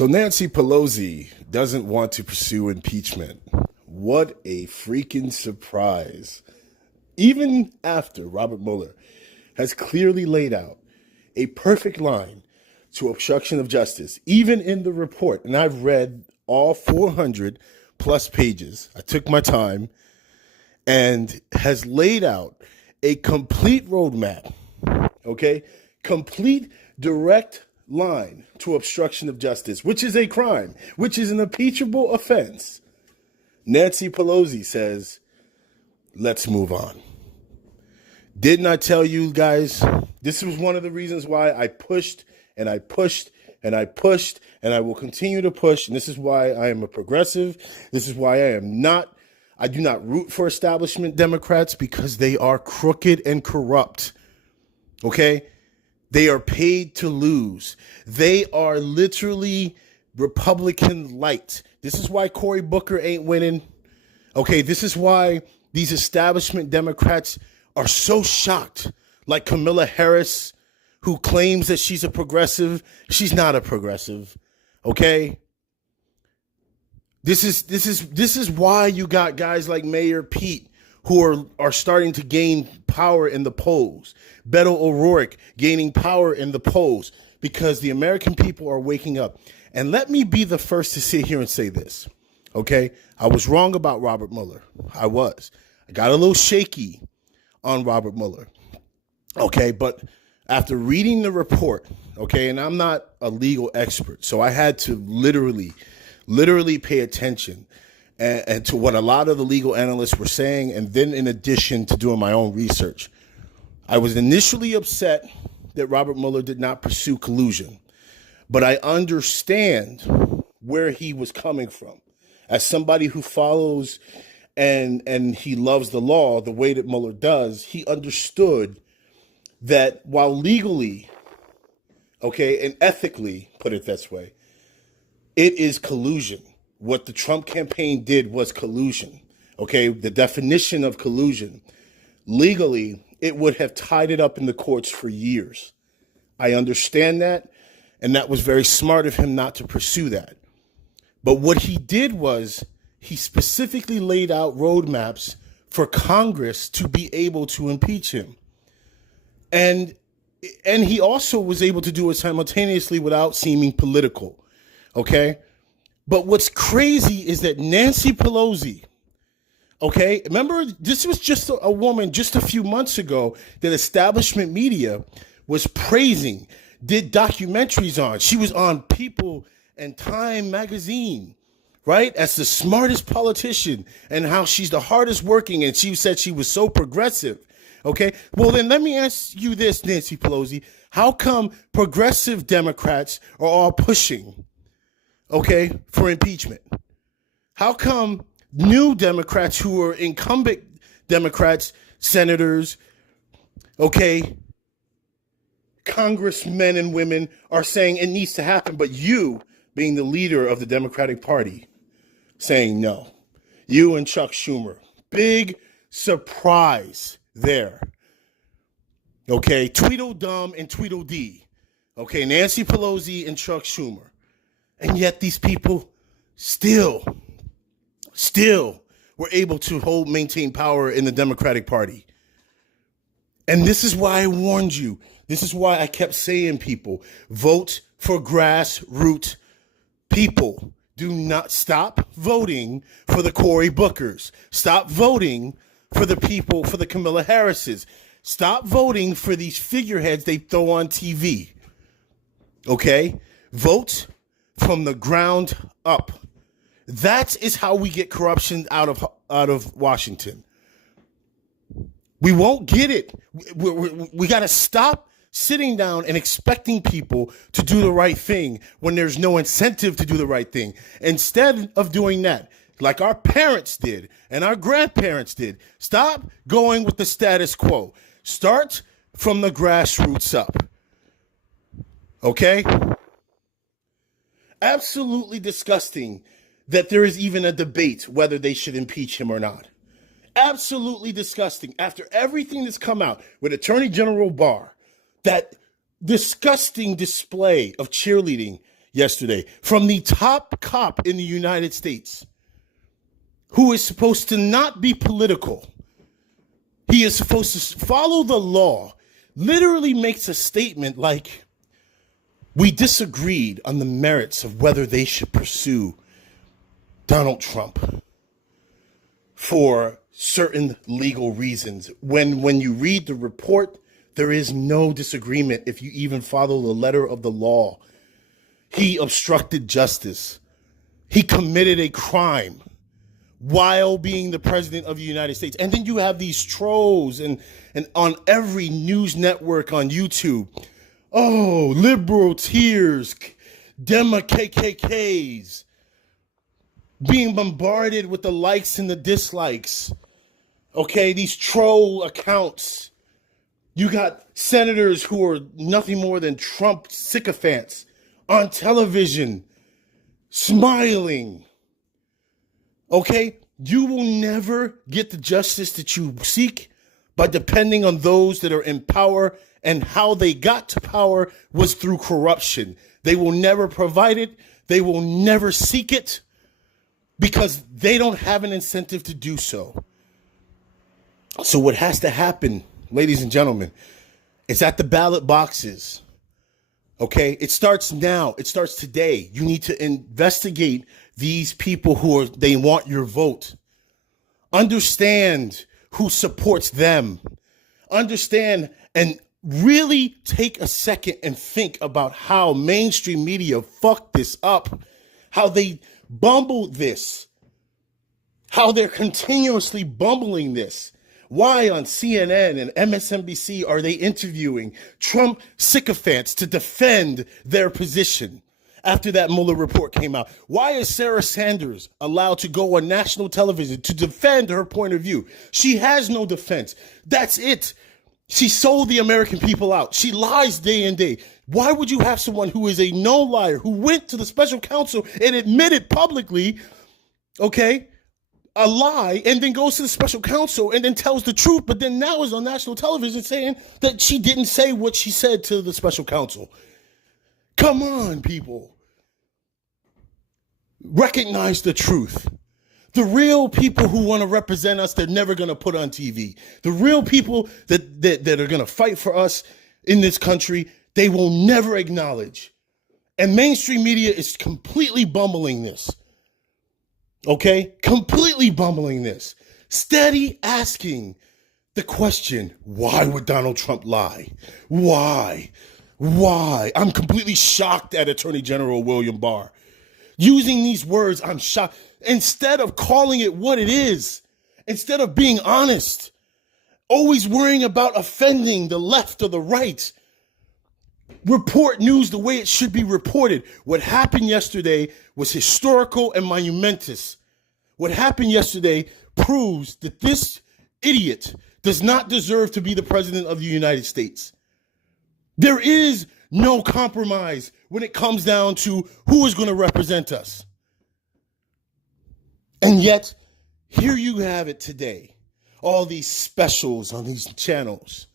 So Nancy Pelosi doesn't want to pursue impeachment. What a freaking surprise. Even after Robert Mueller has clearly laid out a perfect line to obstruction of justice, even in the report, and I've read all 400 plus pages. I took my time and has laid out a complete roadmap, okay? Complete direct line to obstruction of justice, which is a crime, which is an impeachable offense. Nancy Pelosi says, let's move on. Didn't I tell you guys? This was one of the reasons why I pushed and I pushed and I pushed and I will continue to push. And this is why I am a progressive. This is why I do not root for establishment Democrats, because they are crooked and corrupt. Okay? They are paid to lose. They are literally Republican light. This is why Cory Booker ain't winning. Okay, this is why these establishment Democrats are so shocked. Like Kamala Harris, who claims that she's a progressive. She's not a progressive. Okay? This is why you got guys like Mayor Pete who are starting to gain power in the polls. Beto O'Rourke gaining power in the polls, because the American people are waking up. And let me be the first to sit here and say this, okay? I was wrong about Robert Mueller. I got a little shaky on Robert Mueller, okay? But after reading the report, okay, and I'm not a legal expert, so I had to literally pay attention and to what a lot of the legal analysts were saying, and then in addition to doing my own research. I was initially upset that Robert Mueller did not pursue collusion, but I understand where he was coming from. As somebody who follows and he loves the law the way that Mueller does, he understood that while legally, okay, and ethically, put it this way, it is collusion. What the Trump campaign did was collusion. Okay, the definition of collusion. Legally, it would have tied it up in the courts for years. I understand that, and that was very smart of him not to pursue that. But what he did was he specifically laid out roadmaps for Congress to be able to impeach him. And he also was able to do it simultaneously without seeming political. Okay? But what's crazy is that Nancy Pelosi, okay, remember, this was just a woman just a few months ago that establishment media was praising, did documentaries on. She was on People and Time magazine, right, as the smartest politician, and how she's the hardest working, and she said she was so progressive. Okay, well then let me ask you this, Nancy Pelosi. How come progressive Democrats are all pushing, okay, for impeachment? How come new Democrats who are incumbent Democrats, senators, okay, congressmen and women are saying it needs to happen, but you, being the leader of the Democratic Party, saying no? You and Chuck Schumer. Big surprise there. Okay, Tweedledum and Tweedledee. Okay, Nancy Pelosi and Chuck Schumer. And yet these people still were able to maintain power in the Democratic Party. And this is why I warned you. This is why I kept saying, people, vote for grassroots people. Do not stop voting for the Cory Bookers. Stop voting for the people, for the Kamala Harrises. Stop voting for these figureheads they throw on TV. Okay? Vote from the ground up. That is how we get corruption out of Washington. We won't get it. We got to stop sitting down and expecting people to do the right thing when there's no incentive to do the right thing. Instead of doing that, like our parents did and our grandparents did, stop going with the status quo. Start from the grassroots up. Okay? Absolutely disgusting that there is even a debate whether they should impeach him or not. Absolutely disgusting. After everything that's come out with Attorney General Barr, that disgusting display of cheerleading, yesterday from the top cop in the United States, who is supposed to not be political. He is supposed to follow the law, literally makes a statement like, we disagreed on the merits of whether they should pursue Donald Trump for certain legal reasons. When you read the report, there is no disagreement if you even follow the letter of the law. He obstructed justice. He committed a crime while being the president of the United States. And then you have these trolls and on every news network on YouTube. Oh, liberal tears, Demo KKKs, being bombarded with the likes and the dislikes. Okay, these troll accounts. You got senators who are nothing more than Trump sycophants on television, smiling. Okay, you will never get the justice that you seek by depending on those that are in power, and how they got to power was through corruption. They will never provide it. They will never seek it because they don't have an incentive to do so. So what has to happen, ladies and gentlemen, is at the ballot boxes. Okay, it starts now. It starts today. You need to investigate these people they want your vote. Understand who supports them. Understand and really take a second and think about how mainstream media fucked this up, how they bumbled this, how they're continuously bumbling this. Why on CNN and MSNBC are they interviewing Trump sycophants to defend their position after that Mueller report came out? Why is Sarah Sanders allowed to go on national television to defend her point of view? She has no defense. That's it. She sold the American people out. She lies day and day. Why would you have someone who is a no liar, who went to the special counsel and admitted publicly, okay, a lie, and then goes to the special counsel and then tells the truth, but then now is on national television saying that she didn't say what she said to the special counsel? Come on, people. Recognize the truth. The real people who want to represent us, they're never going to put on TV. The real people that are going to fight for us in this country, they will never acknowledge. And mainstream media is completely bumbling this. Okay? Completely bumbling this. Steady asking the question, why would Donald Trump lie? Why? Why? I'm completely shocked at Attorney General William Barr. Using these words, I'm shocked. Instead of calling it what it is, instead of being honest, always worrying about offending the left or the right, report news the way it should be reported. What happened yesterday was historical and monumentous. What happened yesterday proves that this idiot does not deserve to be the president of the United States. There is no compromise when it comes down to who is going to represent us. And yet, here you have it today. All these specials on these channels.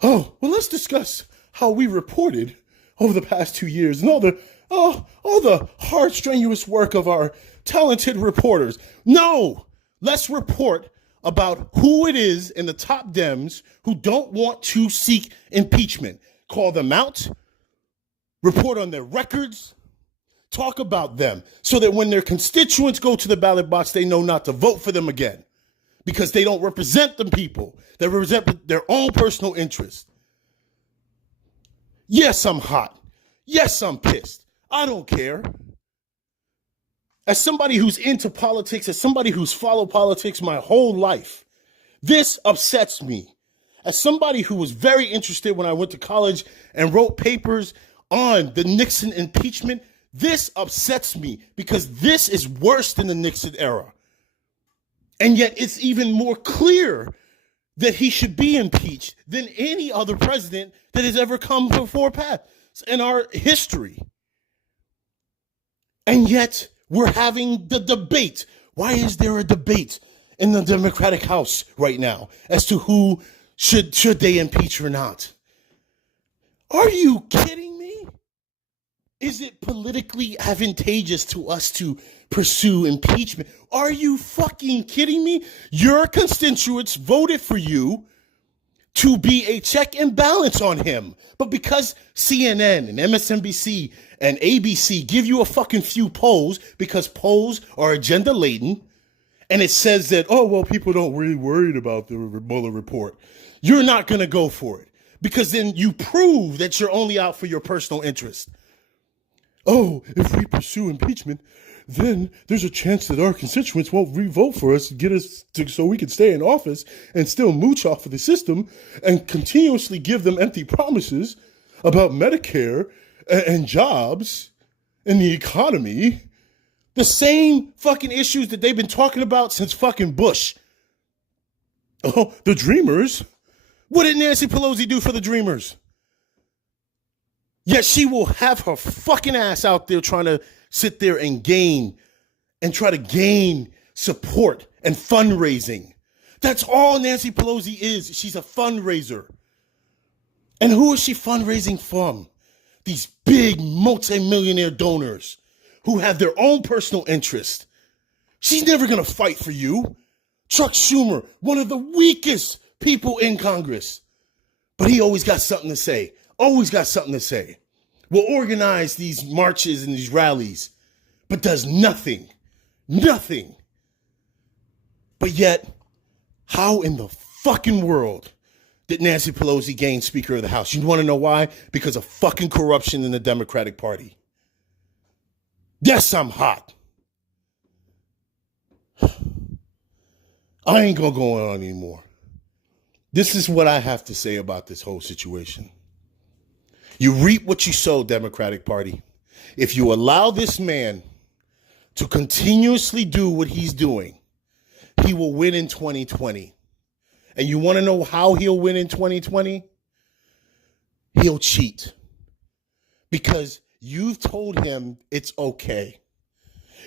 Oh, well, let's discuss how we reported over the past 2 years and all the hard, strenuous work of our talented reporters. No, let's report about who it is in the top Dems who don't want to seek impeachment. Call them out, report on their records, talk about them so that when their constituents go to the ballot box, they know not to vote for them again because they don't represent the people. They represent their own personal interests. Yes, I'm hot. Yes, I'm pissed. I don't care. As somebody who's into politics, as somebody who's followed politics my whole life, this upsets me. As somebody who was very interested when I went to college and wrote papers on the Nixon impeachment, this upsets me because this is worse than the Nixon era. And yet it's even more clear that he should be impeached than any other president that has ever come before past in our history. And yet we're having the debate. Why is there a debate in the Democratic House right now as to who should they impeach or not? Are you kidding me? Is it politically advantageous to us to pursue impeachment? Are you fucking kidding me? Your constituents voted for you to be a check and balance on him. But because CNN and MSNBC and ABC give you a fucking few polls, because polls are agenda laden, and it says that, oh, well, people don't really worried about the Mueller report, you're not going to go for it. Because then you prove that you're only out for your personal interest. Oh, if we pursue impeachment, then there's a chance that our constituents won't re-vote for us to get us so we can stay in office and still mooch off of the system and continuously give them empty promises about Medicare and jobs and the economy. The same fucking issues that they've been talking about since fucking Bush. Oh, the Dreamers. What did Nancy Pelosi do for the Dreamers? Yet she will have her fucking ass out there trying to sit there and try to gain support and fundraising. That's all Nancy Pelosi is. She's a fundraiser. And who is she fundraising from? These big multimillionaire donors who have their own personal interest. She's never going to fight for you. Chuck Schumer, one of the weakest people in Congress. But he always got something to say. Always got something to say. Will organize these marches and these rallies, but does nothing. Nothing. But yet, how in the fucking world did Nancy Pelosi gain Speaker of the House? You want to know why? Because of fucking corruption in the Democratic Party. Yes, I'm hot. I ain't gonna go on anymore. This is what I have to say about this whole situation. You reap what you sow, Democratic Party. If you allow this man to continuously do what he's doing, he will win in 2020. And you want to know how he'll win in 2020? He'll cheat. Because you've told him it's okay.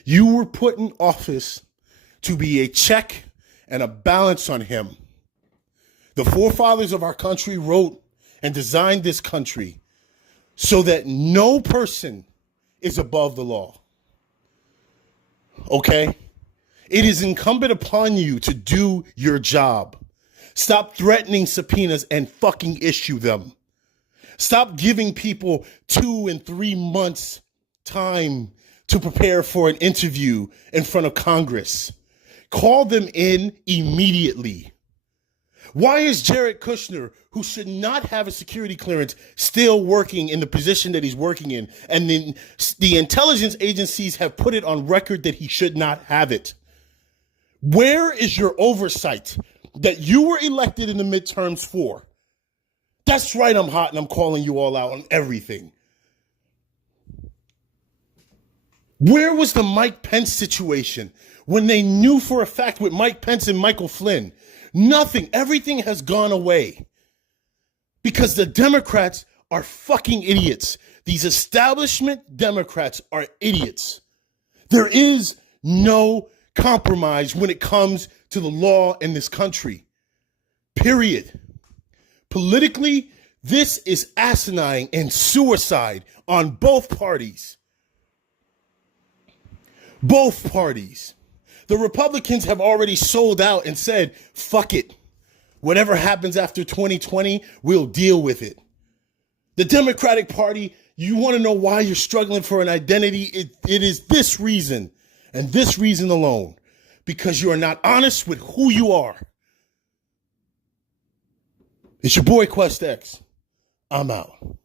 You were put in office to be a check and a balance on him. The forefathers of our country wrote and designed this country so that no person is above the law. Okay? It is incumbent upon you to do your job. Stop threatening subpoenas and fucking issue them. Stop giving people 2 and 3 months time to prepare for an interview in front of Congress. Call them in immediately. Why is Jared Kushner, who should not have a security clearance, still working in the position that he's working in? And then the intelligence agencies have put it on record that he should not have it. Where is your oversight that you were elected in the midterms for? That's right, I'm hot and I'm calling you all out on everything. Where was the Mike Pence situation when they knew for a fact with Mike Pence and Michael Flynn? Nothing. Everything has gone away because the Democrats are fucking idiots. These establishment Democrats are idiots. There is no compromise when it comes to the law in this country. Period. Politically, this is asinine and suicide on both parties. Both parties. The Republicans have already sold out and said, fuck it. Whatever happens after 2020, we'll deal with it. The Democratic Party, you want to know why you're struggling for an identity? It is this reason and this reason alone. Because you are not honest with who you are. It's your boy Quest X. I'm out.